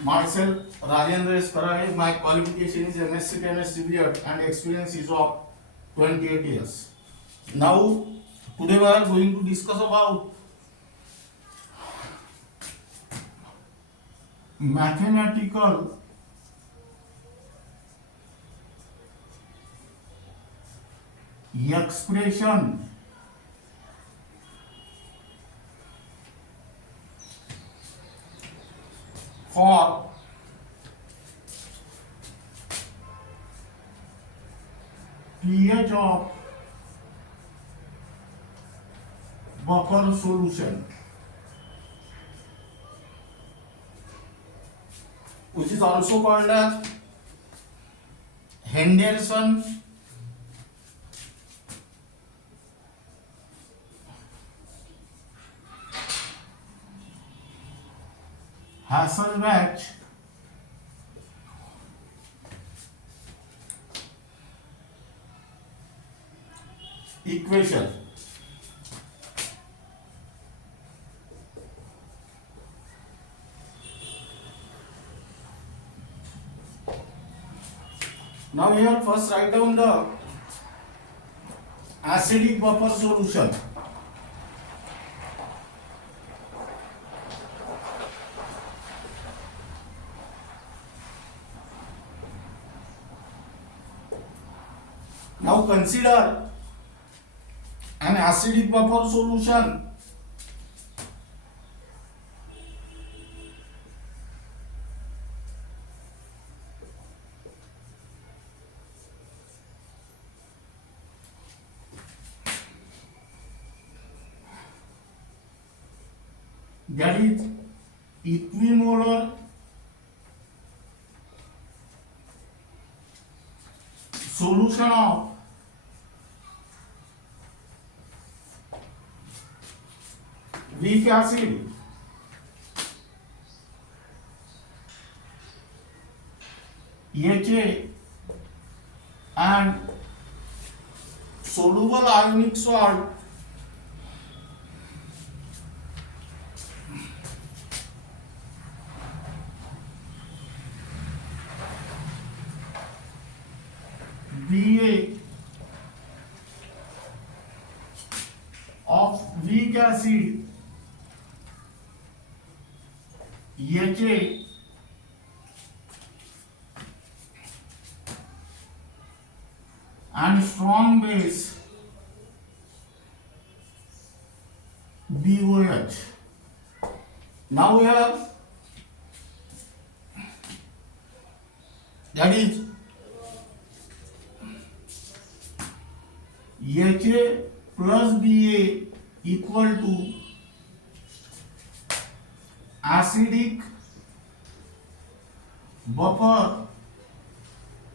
Myself, Rajendra S. Karai. My qualification is MSc Chemistry B.Ed and experience is of 28 years. Now, today we are going to discuss about mathematical expression for pH of buffer solution, which is also called as Henderson-Hassalbalch equation. Now here first write down the acidic buffer solution. Now consider an acidic buffer solution that is equimolar solution of weak acid HA and soluble ionic salt BA of weak acid HA and strong base BOH. Now here that is HA plus BA equal to acidic buffer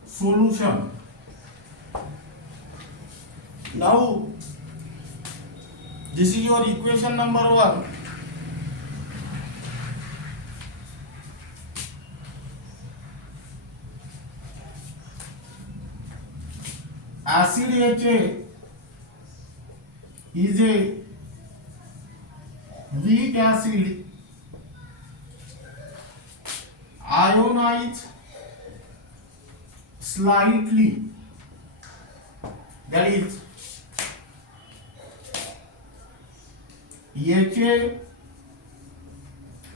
solution. Now this is your equation number 1. Acid HA is a weak acid ionized slightly, that is HA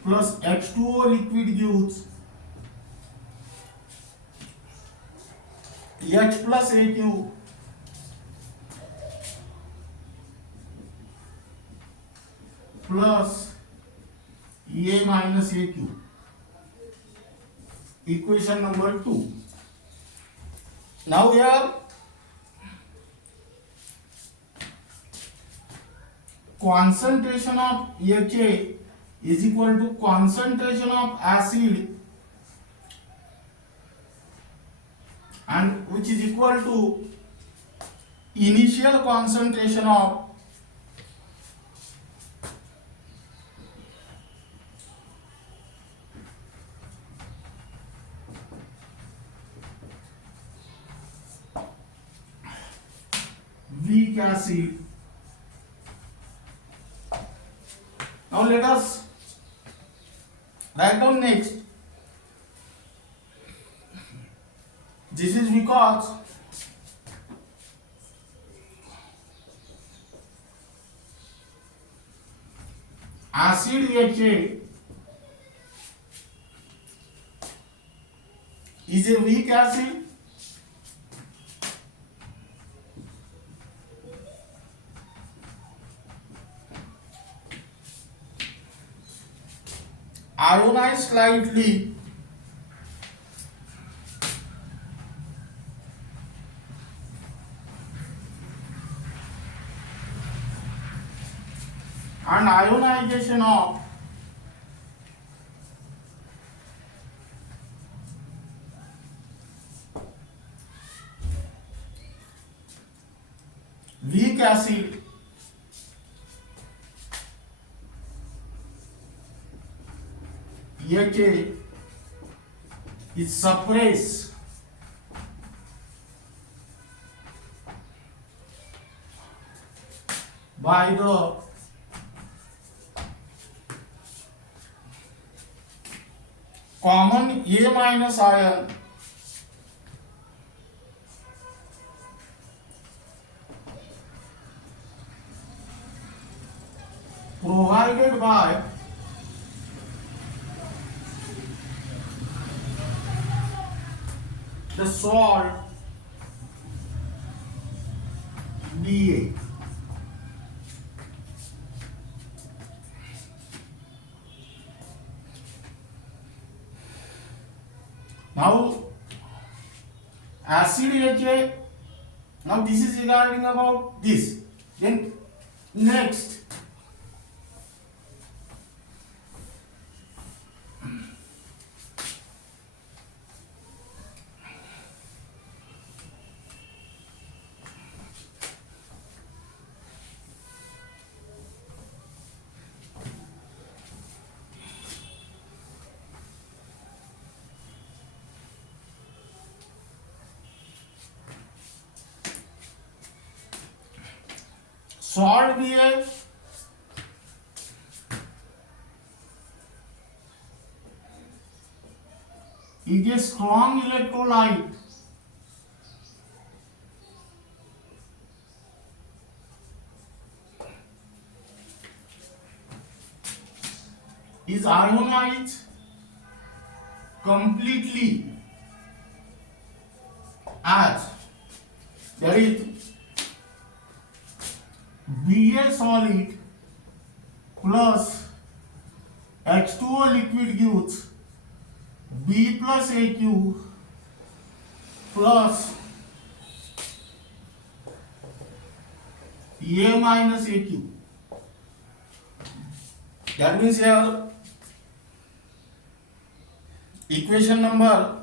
plus H2O liquid gives H plus AQ plus A minus AQ. Equation number 2. Now here concentration of HA is equal to concentration of acid and which is equal to initial concentration of weak acid. Now let us write down next This is because acid HA is a weak acid. Ionized slightly and ionization of weak acid HA is suppressed by the common A minus ion provided by the salt Ba. Now acid HA, now this is regarding about this. Then next salt Ba is a strong electrolyte is ionized completely as there is Ba solid plus H2O liquid gives B plus AQ plus A minus AQ. That means here equation number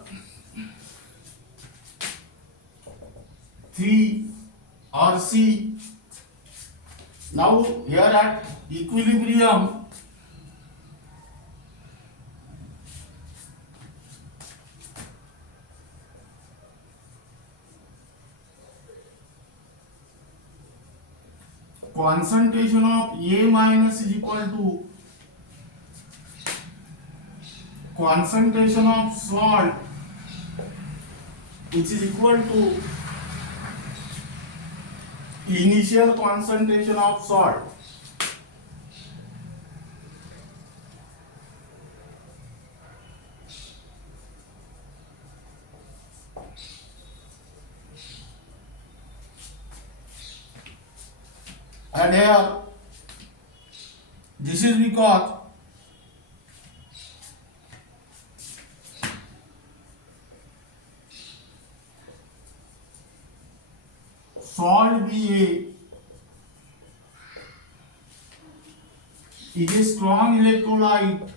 3 or C. Now here at equilibrium concentration of A minus is equal to concentration of salt, which is equal to initial concentration of salt. And here this is because salt Ba is a strong electrolyte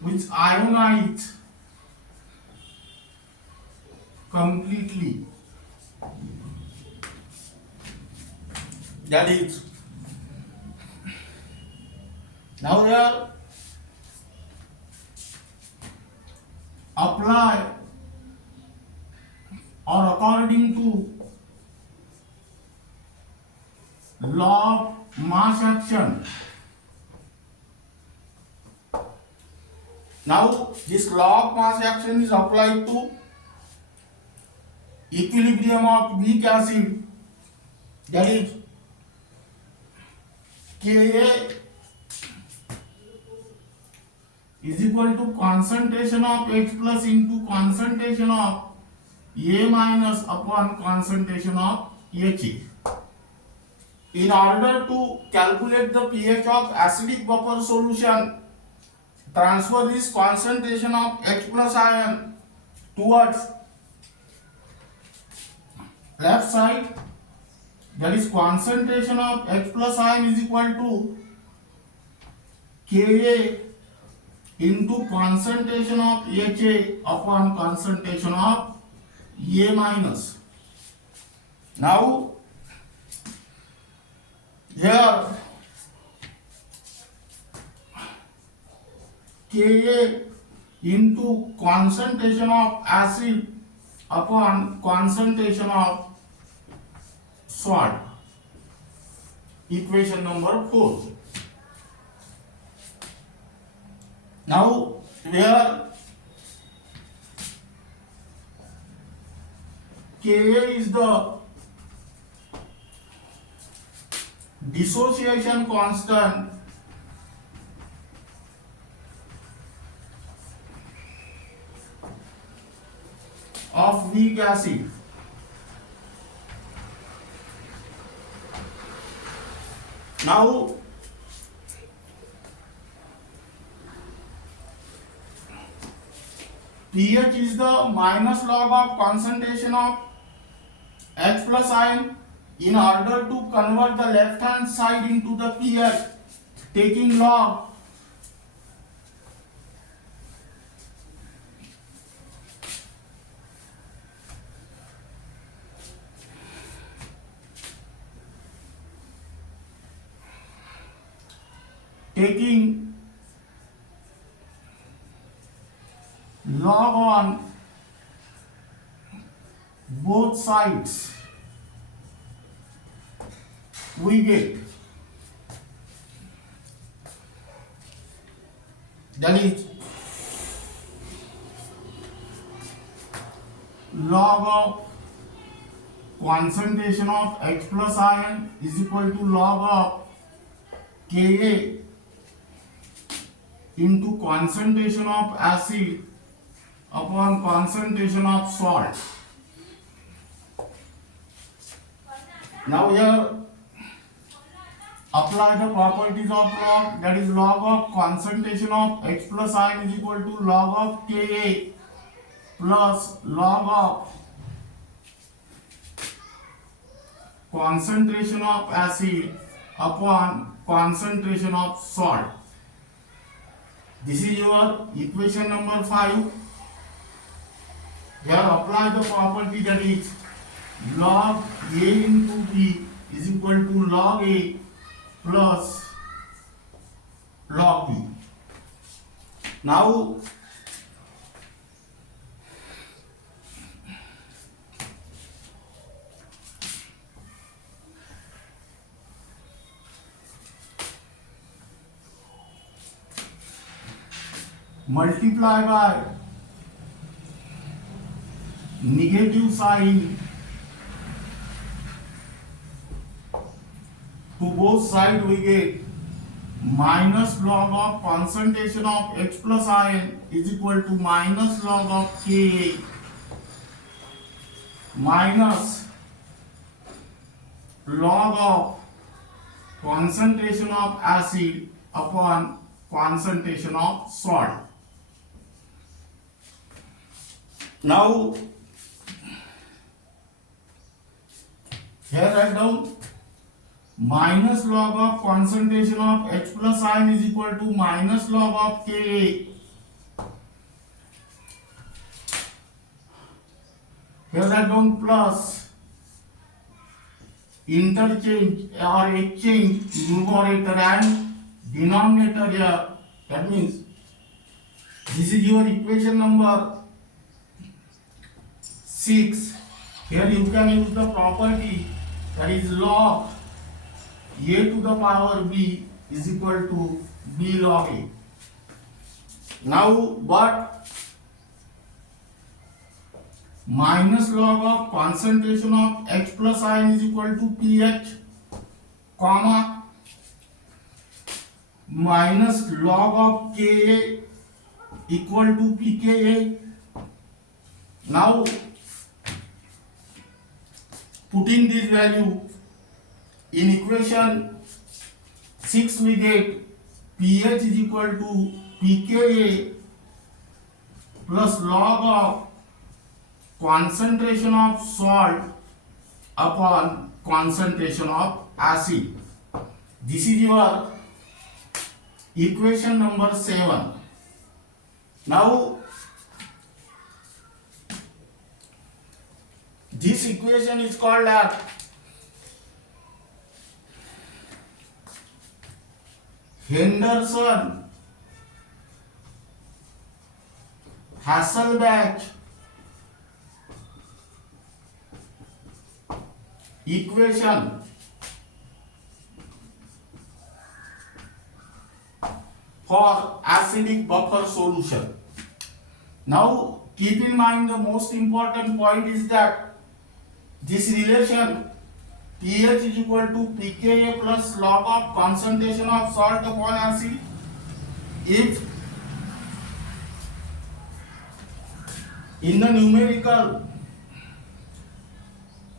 which ionizes completely. That is, now here apply or according to law of mass action, Now this law of mass action is applied to equilibrium of weak acid, that is Ka is equal to concentration of H plus into concentration of A minus upon concentration of HA. In order to calculate the pH of acidic buffer solution, transfer this concentration of H plus ion towards left side, that is concentration of H plus ion is equal to Ka into concentration of HA upon concentration of A minus. Now here Ka into concentration of acid upon concentration of salt, equation number 4. Now here Ka is the dissociation constant of weak acid. Now pH is the minus log of concentration of H plus ion. In order to convert the left hand side into the pH, taking log, on both sides, we get, that is log of concentration of H plus ion is equal to log of Ka into concentration of acid upon concentration of salt. Now here apply the properties of log, that is log of concentration of H plus ion is equal to log of Ka plus log of concentration of acid upon concentration of salt. This is your equation number 5. Here apply the property, that is log A into B is equal to log A plus log B. Now multiply by negative sign to both sides, we get minus log of concentration of H plus ion is equal to minus log of Ka minus log of concentration of acid upon concentration of salt. Now here write down minus log of concentration of H plus ion is equal to minus log of Ka. Here write down plus interchange or exchange numerator and denominator here. That means this is your equation number 6. Here you can use the property, that is log A to the power B is equal to B log A. Now, but minus log of concentration of H plus ion is equal to pH, comma, minus log of Ka equal to pKa. Now, putting this value in equation 6, we get pH is equal to pKa plus log of concentration of salt upon concentration of acid. This is your equation number 7. Now, this equation is called as Henderson-Hassalbalch equation for acidic buffer solution. Now, keep in mind the most important point is that this relation pH is equal to pKa plus log of concentration of salt upon acid. If in the numerical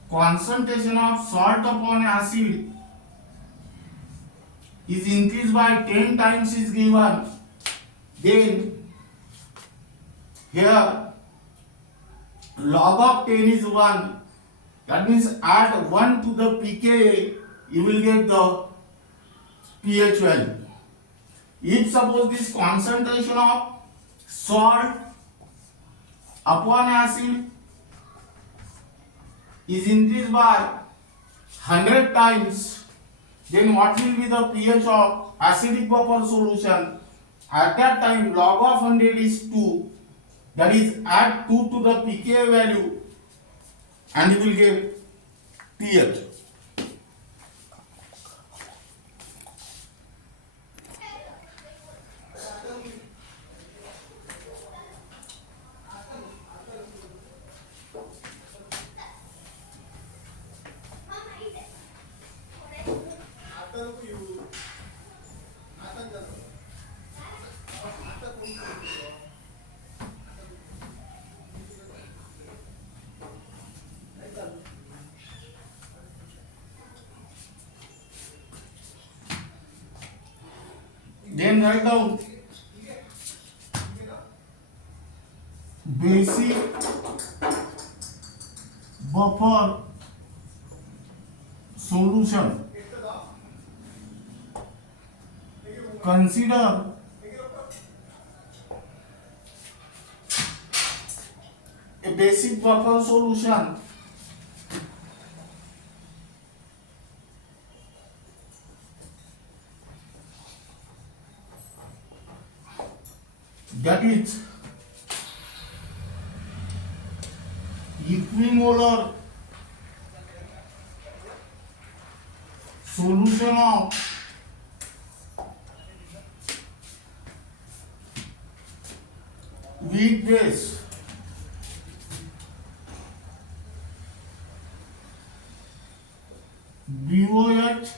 concentration of salt upon acid is increased by 10 times is given, then here log of 10 is 1. That means add 1 to the pKa, you will get the pH value. If suppose this concentration of salt upon acid is increased by 100 times, then what will be the pH of acidic buffer solution? At that time log of 100 is 2, that is add 2 to the pKa value and you will get pH. Then write down basic buffer solution. Consider a basic buffer solution that is equimolar solution of weak base BOH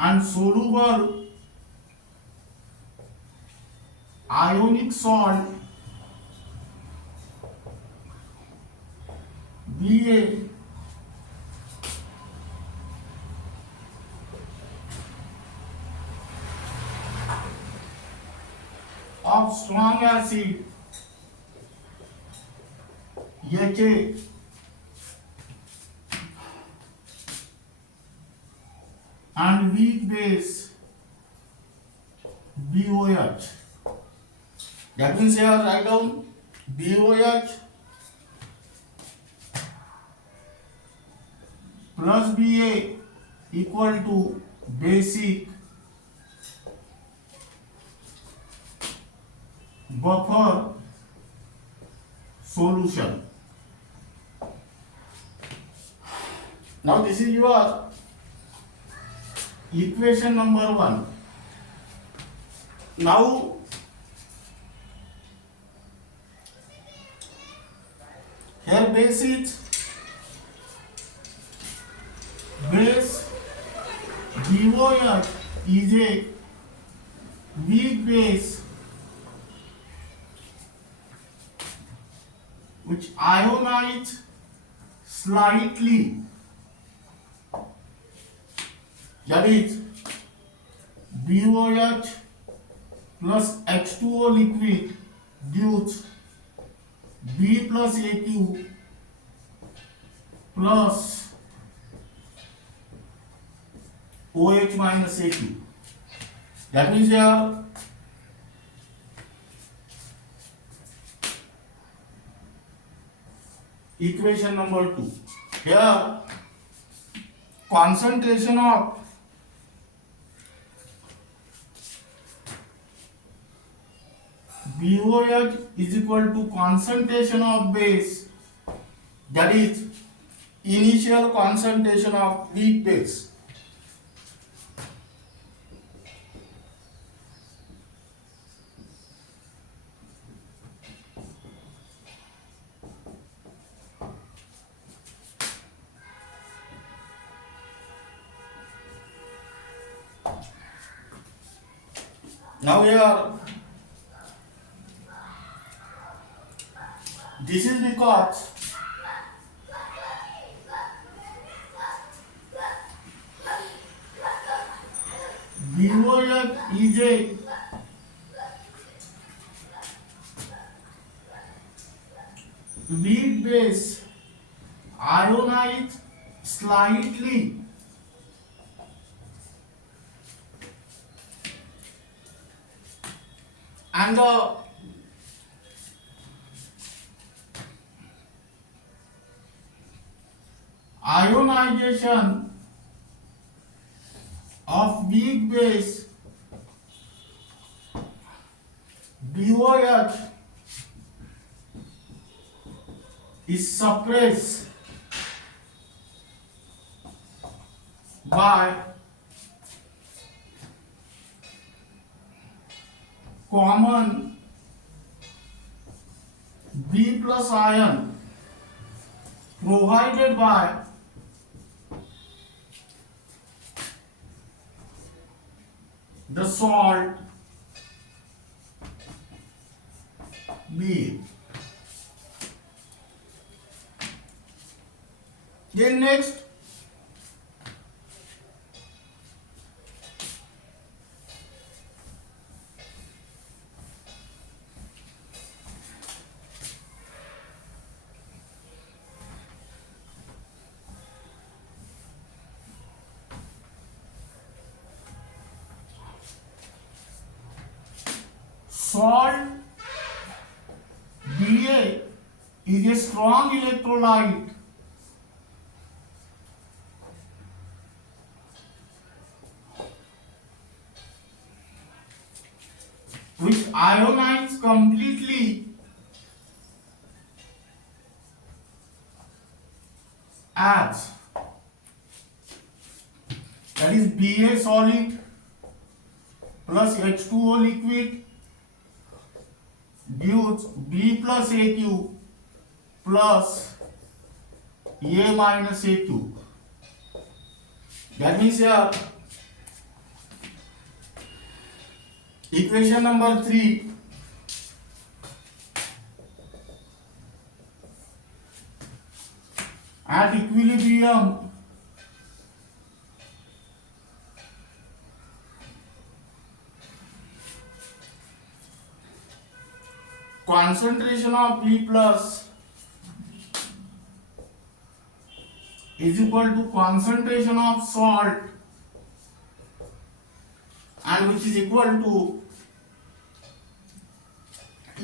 and soluble ionic salt Ba of strong acid Ha and weak base BOH. That means here write down BOH plus Ba equal to basic buffer solution. Now this is your equation number 1. Now here base is base BOH is a weak base which ionize slightly, that is BOH plus H2O liquid gives B plus AQ plus OH minus AQ. That means here equation number 2. Here concentration of BOH is equal to concentration of base, that is initial concentration of weak base. Now here this is because BOH is a weak base, ionized slightly, and the ionization of weak base BOH is suppressed by common B plus ion provided by the salt B. Then next salt Ba is a strong electrolyte which ionizes completely as, that is Ba solid plus H2O liquid gives B plus AQ plus A minus AQ. That means here equation number 3 at equilibrium concentration of B plus is equal to concentration of salt, and which is equal to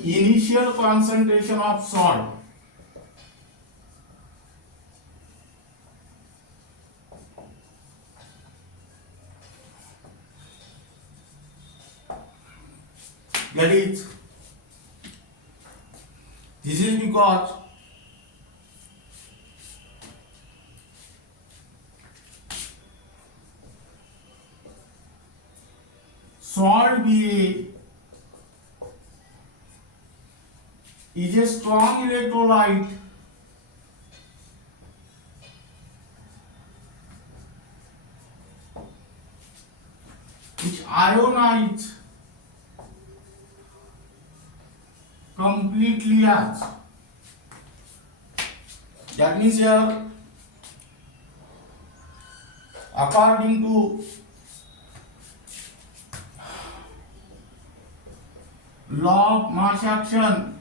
initial concentration of salt. That is, this is because salt Ba is a strong electrolyte which ionize completely as. That means here, according to law of mass action,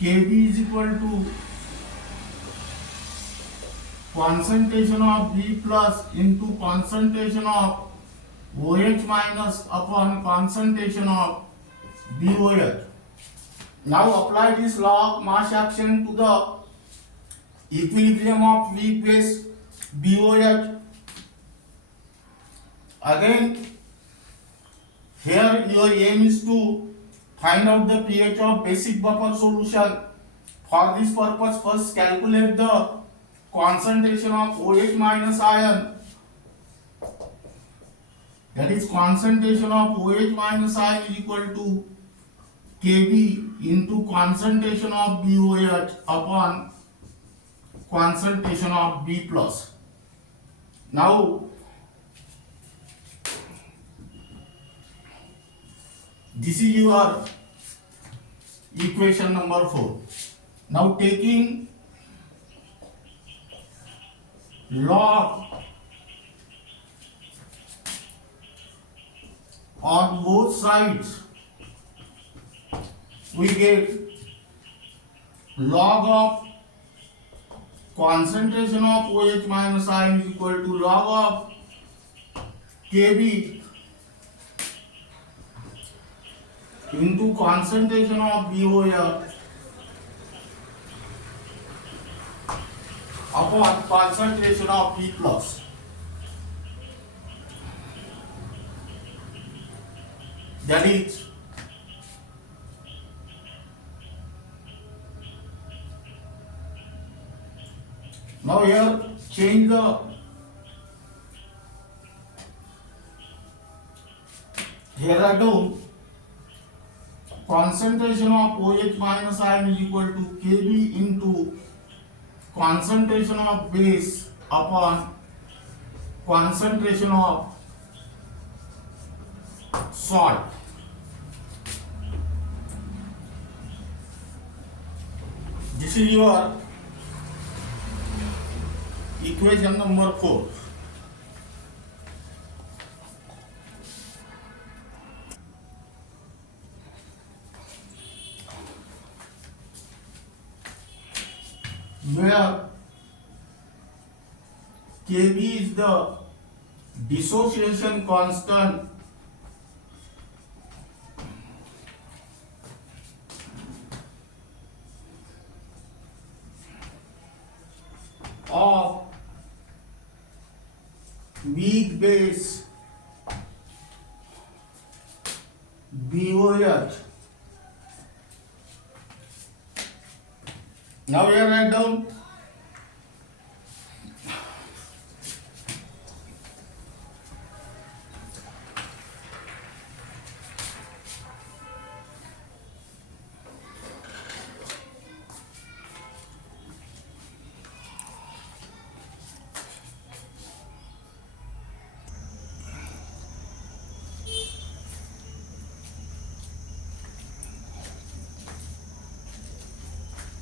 Kb is equal to concentration of B plus into concentration of OH minus upon concentration of BOH. Now apply this law of mass action to the equilibrium of weak base BOH. Again, here your aim is to find out the pH of basic buffer solution. For this purpose, first calculate the concentration of OH minus ion. That is, concentration of OH minus ion is equal to Kb into concentration of BOH upon concentration of B plus. Now, this is your equation number 4. Now, taking log on both sides, we get log of concentration of OH minus ion is equal to log of Kb into concentration of BOH upon concentration of B plus. That is, now here change the here I do concentration of OH minus ion is equal to Kb into concentration of base upon concentration of salt. This is your equation number 4. Where Kb is the dissociation constant of weak base BOH. Now here write down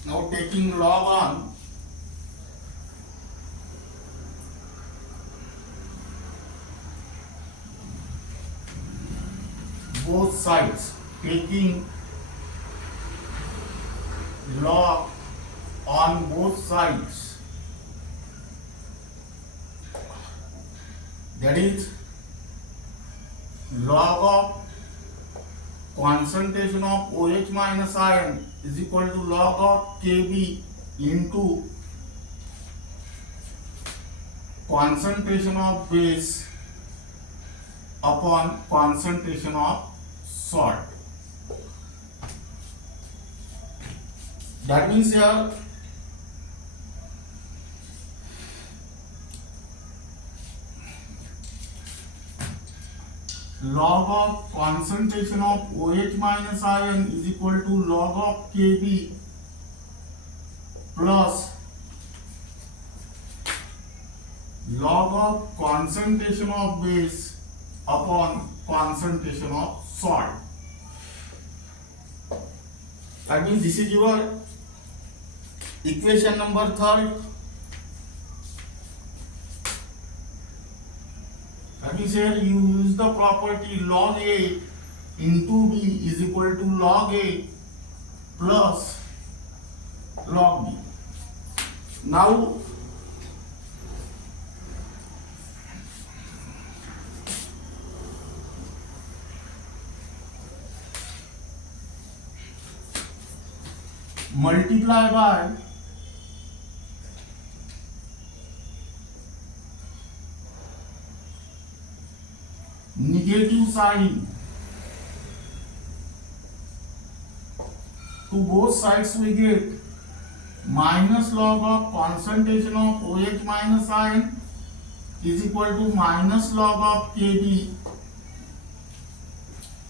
now taking log on both sides, taking log on both sides, that is log of concentration of OH minus ion is equal to log of Kb into concentration of base upon concentration of salt. That means here log of concentration of OH minus ion is equal to log of Kb plus log of concentration of base upon concentration of salt. That means this is your equation number 3. That means here you use the property log A into B is equal to log A plus log B. Now multiply by negative sign to both sides, we get minus log of concentration of OH minus ion is equal to minus log of Kb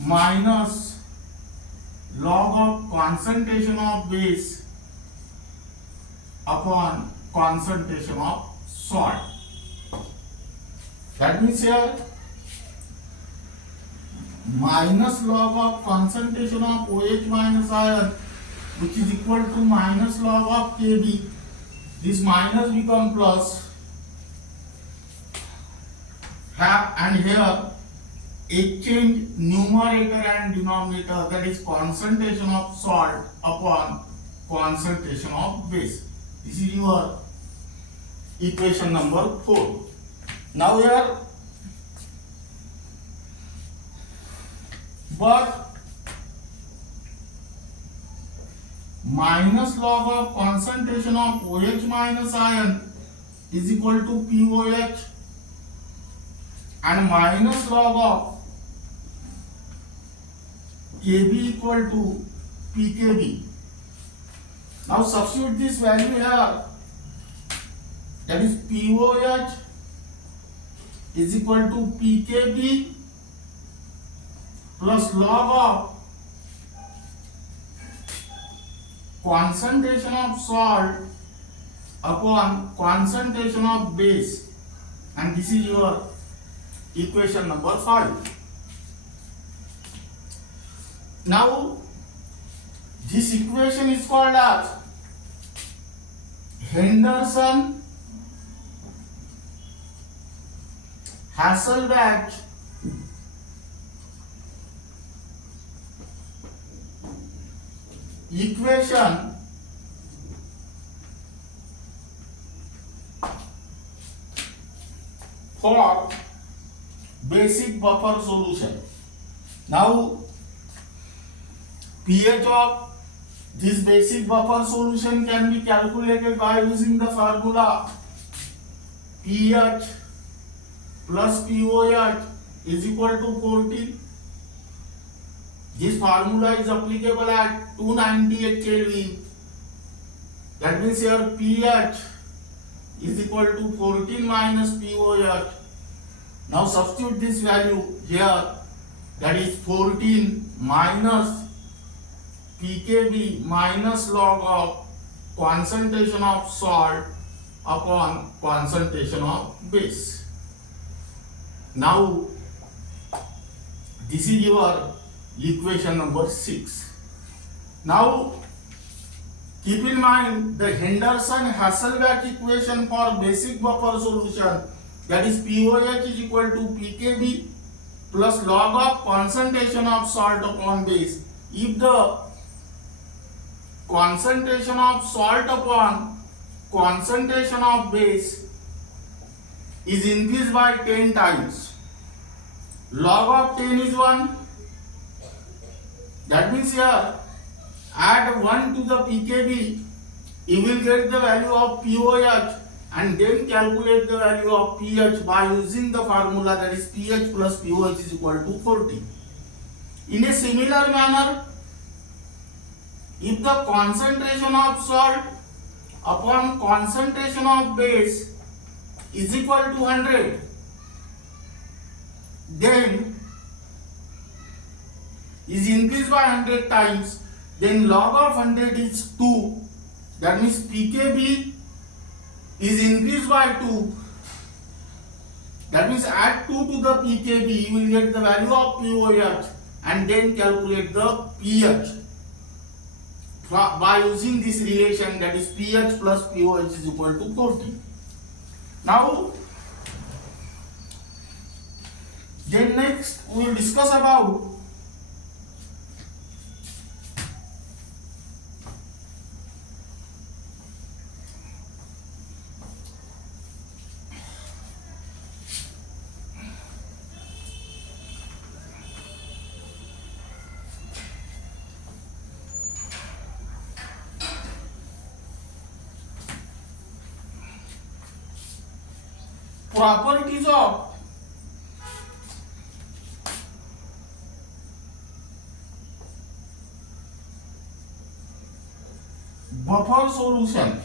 minus log of concentration of base upon concentration of salt. That means here minus log of concentration of OH minus ion, which is equal to minus log of Kb. This minus become plus, and here exchange numerator and denominator, that is concentration of salt upon concentration of base. This is your equation number 4. Now here, but minus log of concentration of OH minus ion is equal to POH, and minus log of Kb equal to Pkb. Now substitute this value here, that is POH is equal to Pkb plus log of concentration of salt upon concentration of base, and this is your equation number 5. Now this equation is called as Henderson-Hassalbalch equation for basic buffer solution. Now pH of this basic buffer solution can be calculated by using the formula pH plus POH is equal to 14. This formula is applicable at 298 Kelvin. That means here pH is equal to 14 minus POH. Now substitute this value here, that is 14 minus Pkb minus log of concentration of salt upon concentration of base. Now this is your equation number 6. Now keep in mind the Henderson-Hassalbalch equation for basic buffer solution, that is POH is equal to Pkb plus log of concentration of salt upon base. If the concentration of salt upon concentration of base is increased by 10 times, log of 10 is 1. That means here add 1 to the Pkb, you will get the value of POH, and then calculate the value of pH by using the formula, that is pH plus POH is equal to 40. In a similar manner, if the concentration of salt upon concentration of base is equal to 100, then is increased by 100 times, then log of 100 is 2. That means pKb is increased by 2. That means add 2 to the pKb, you will get the value of pOH and then calculate the pH by using this relation, that is pH plus pOH is equal to 40. Now, then next we will discuss about properties of buffer solution.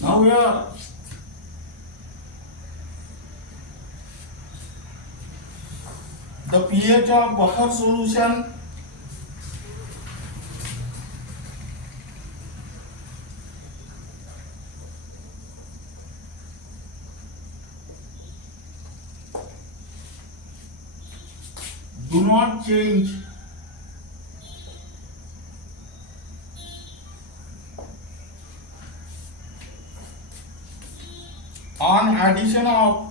Now here the pH of buffer solution do not change on addition of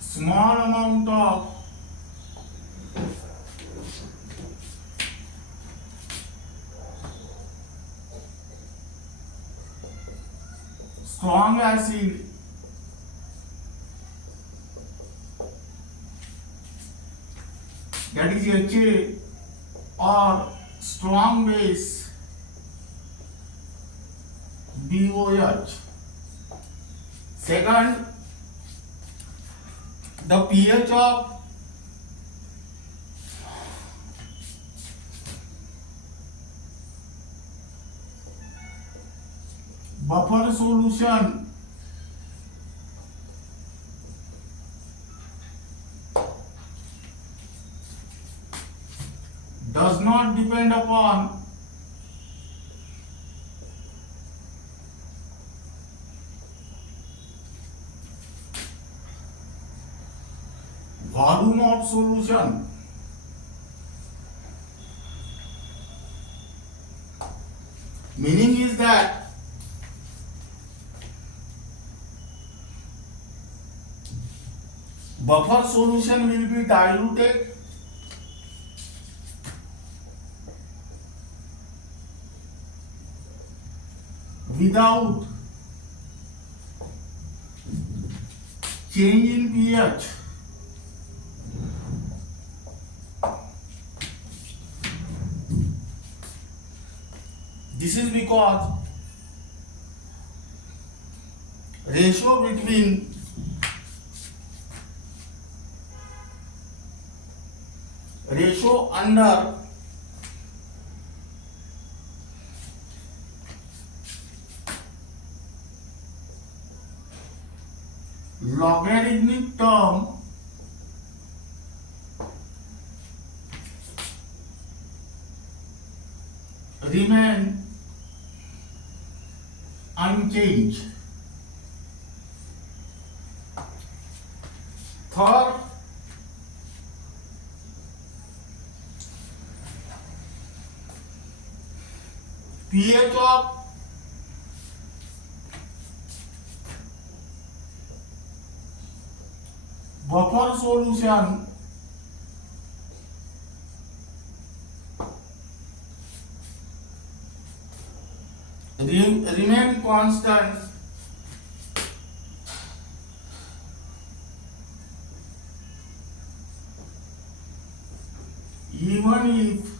small amount of strong acid that is HA or strong base BOH. Second, the pH of buffer solution does not depend upon volume of solution. Meaning is that buffer solution will be diluted without change in pH. This is because ratio between ratio under logarithmic term remain unchanged. Third, pH of buffer solution remain constant even if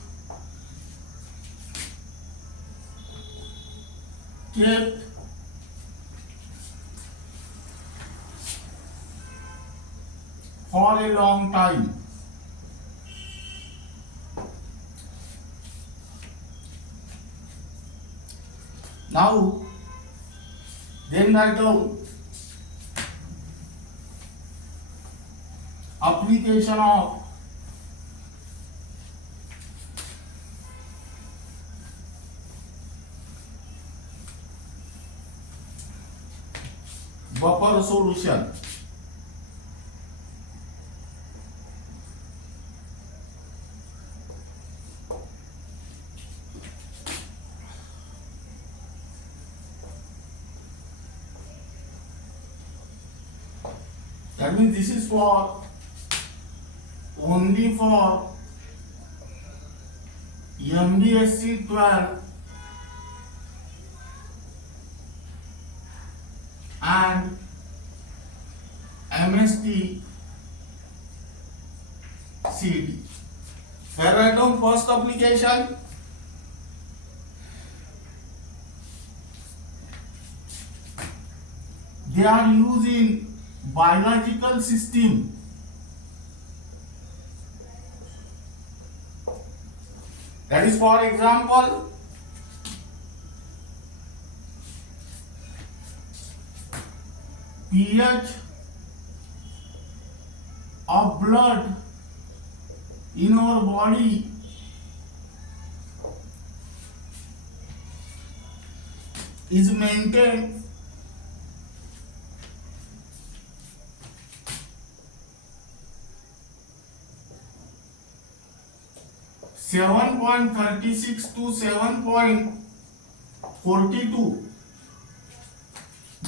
kept for a long time. Now, then write down application of buffer solution. That means this is for only for MBSE 12 and MST CET. Where write down first application. They are used in biological system. That is, for example, pH of blood in our body is maintained 7.36 to 7.42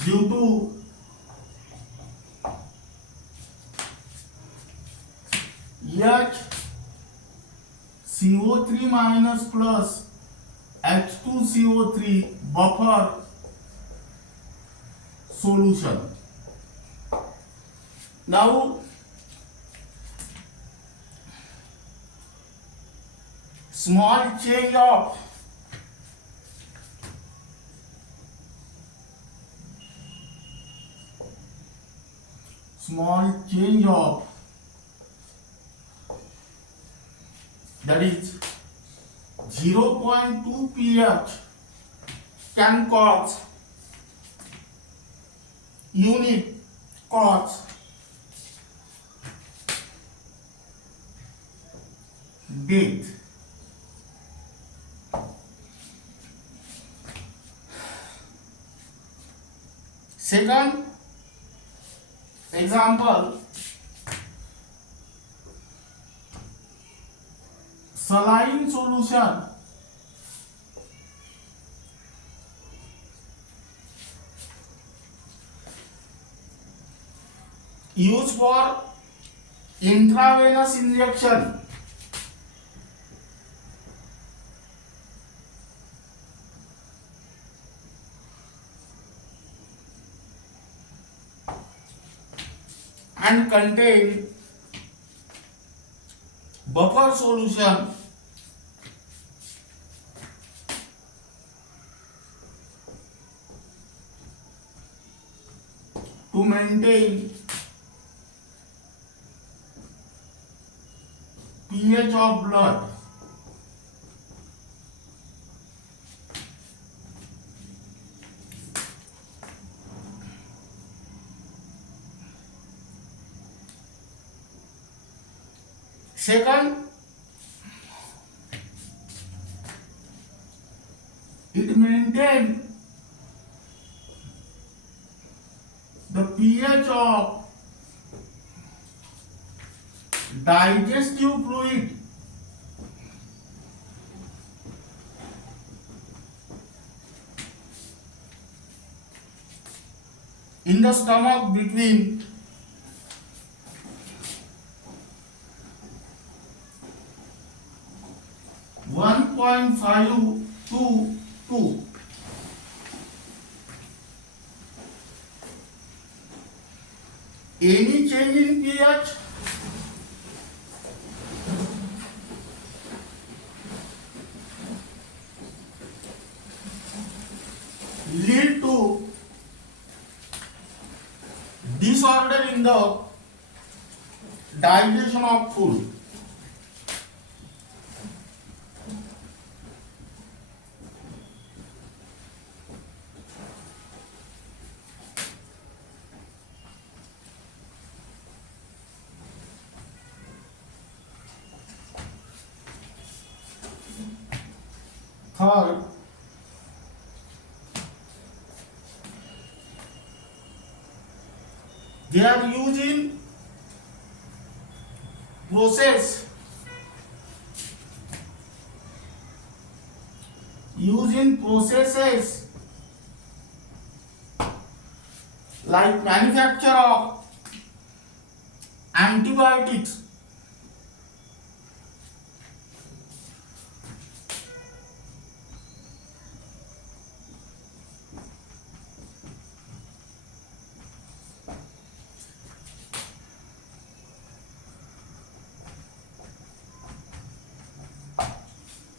due to HCO3 minus plus H2CO3 buffer solution. Now, small change of that is 0.2 pH can cause unit cause death. Second example, saline solution used for intravenous injection. And contain buffer solution to maintain pH of blood. Second, it maintains the pH of digestive fluid in the stomach between 1.5 to 2. Any change in pH lead to disorder in the digestion of food. Third, they are used in process, processes like manufacture of antibiotics,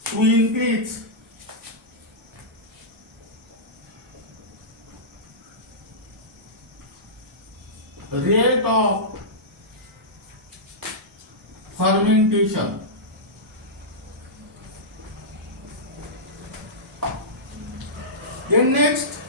to increase rate of fermentation. Then next,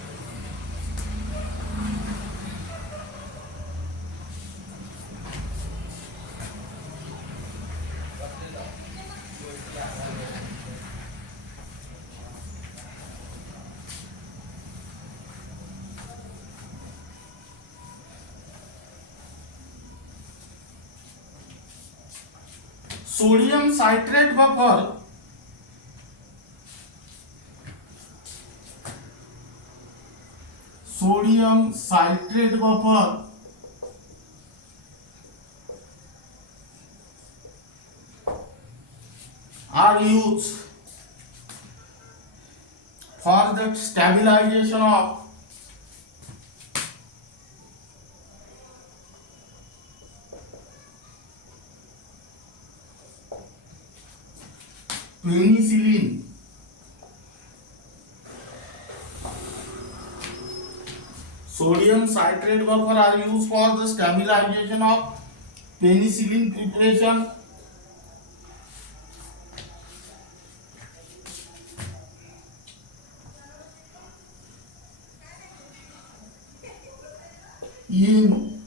sodium citrate buffer are used for the stabilization of penicillin. Sodium citrate buffer are used for the stabilization of penicillin preparation. In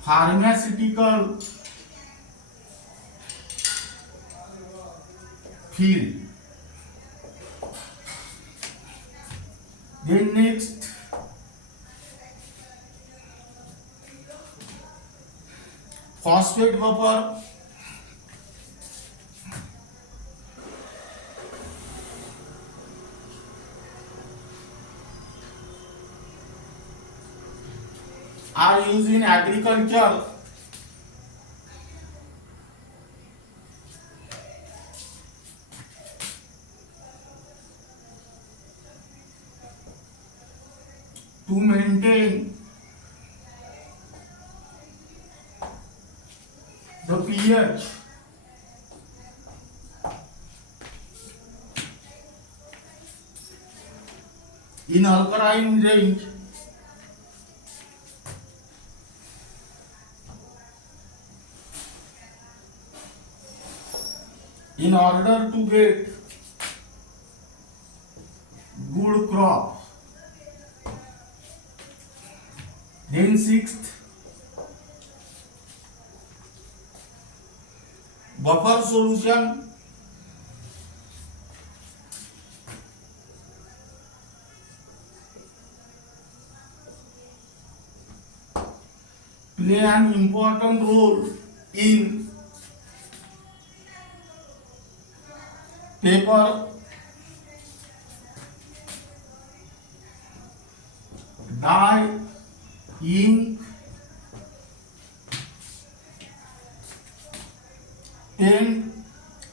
pharmaceutical field. Then next, phosphate buffer are used in agriculture to maintain the pH in alkaline range in order to get good crop. Then sixth, buffer solution play an important role in paper, dye, ink, paint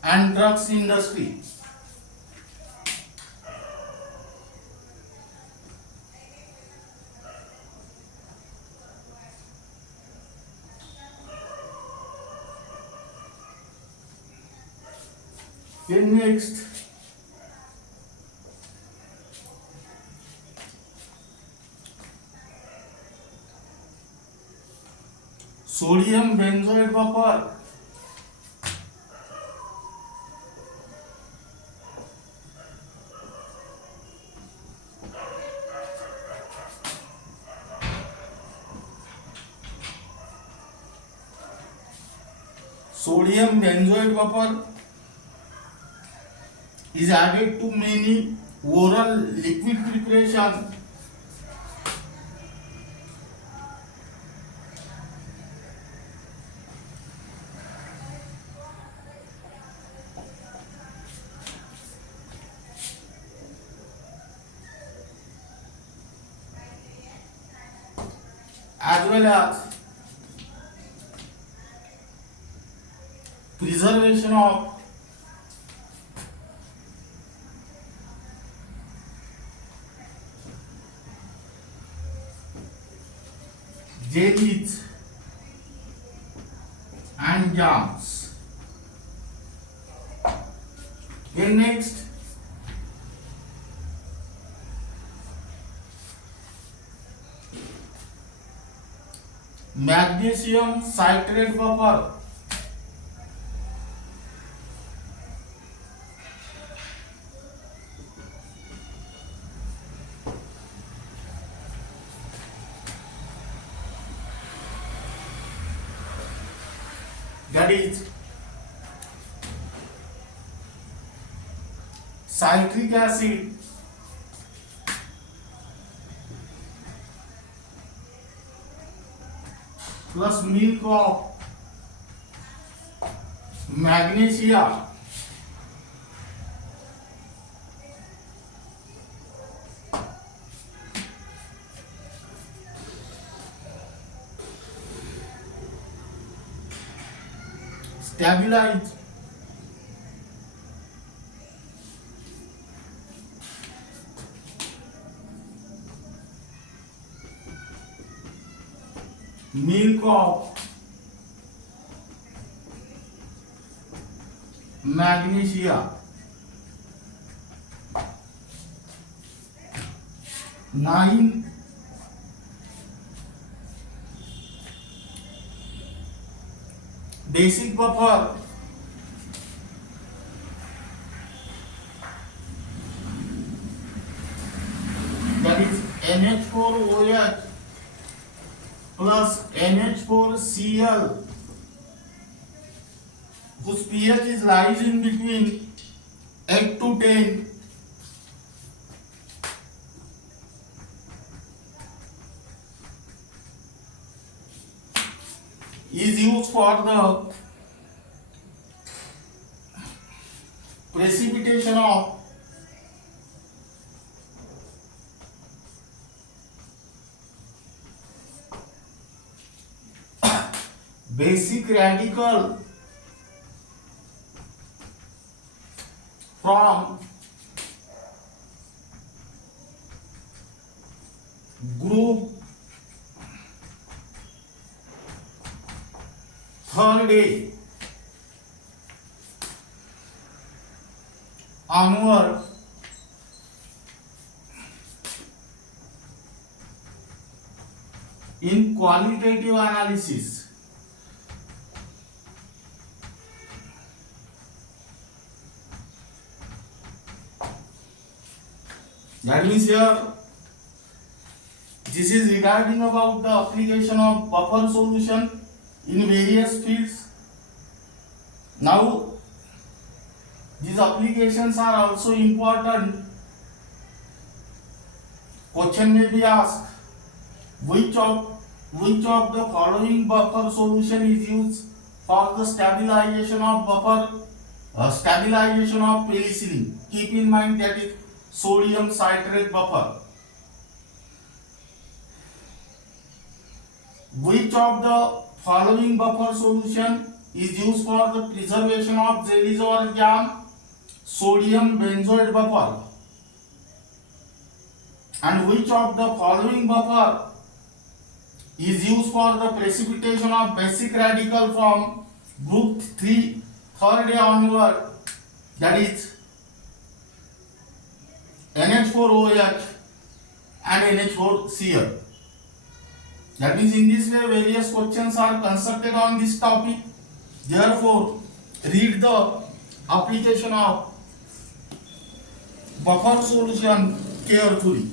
and drugs industry. Then next, sodium benzoate buffer is added to many oral liquid preparation as well as preservation of jellies and jams. Then next, magnesium citrate buffer. That is citric acid plus milk of magnesia stabilize milk of magnesia. 9 basic buffer that is NH4OH plus NH4Cl whose pH is lies in between 8 to 10 is used for the precipitation of basic radical from group 3rd onward in qualitative analysis. That means here this is regarding about the application of buffer solution in various fields. Now these applications are also important. Question may be asked, which of the following buffer solution is used for the stabilization of stabilization of penicillin? Keep in mind that is sodium citrate buffer. Which of the following buffer solution is used for the preservation of jellies or jam? Sodium benzoate buffer. And which of the following buffer is used for the precipitation of basic radical from group 3 3rd onward, that is NH4OH and NH4Cl. That means in this way various questions are constructed on this topic. Therefore, read the application of buffer solution carefully.